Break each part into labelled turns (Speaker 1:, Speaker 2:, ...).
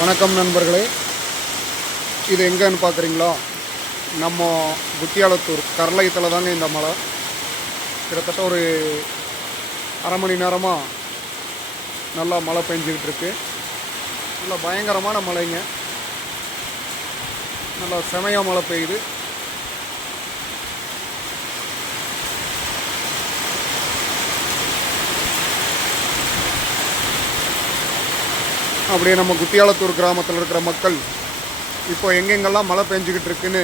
Speaker 1: வணக்கம் நண்பர்களே. இது எங்கேன்னு பார்க்குறீங்களா? நம்ம குட்டியாலத்தூர் கரளையத்தில் தாங்க இந்த மலை. கிட்டத்தட்ட ஒரு அரை மணி நேரமாக நல்லா மழை பெஞ்சிக்கிட்டு இருக்கு. நல்லா பயங்கரமான மழைங்க. நல்லா செமையாக மழை பெய்யுது. அப்படியே நம்ம குட்டியாலத்தூர் கிராமத்தில் இருக்கிற மக்கள் இப்போ எங்கெங்கெல்லாம் மழை பெஞ்சிக்கிட்டு இருக்குன்னு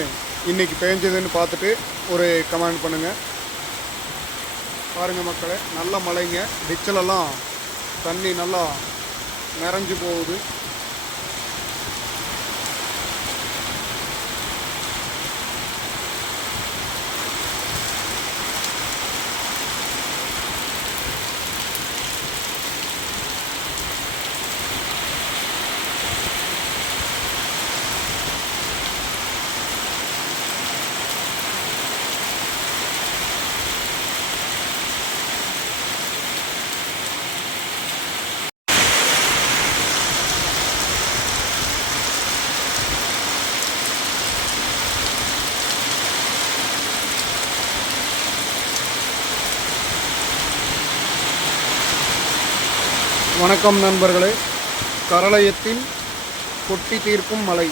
Speaker 1: இன்றைக்கி பெஞ்சதுன்னு பார்த்துட்டு ஒரு கமெண்ட் பண்ணுங்கள் பாருங்கள் மக்களே நல்ல மழைங்க. டிச்சலெல்லாம் தண்ணி நல்லா நிறைஞ்சு போகுது. வணக்கம் நண்பர்களே. கரளையத்தின் கொட்டி தீர்க்கும் மலை.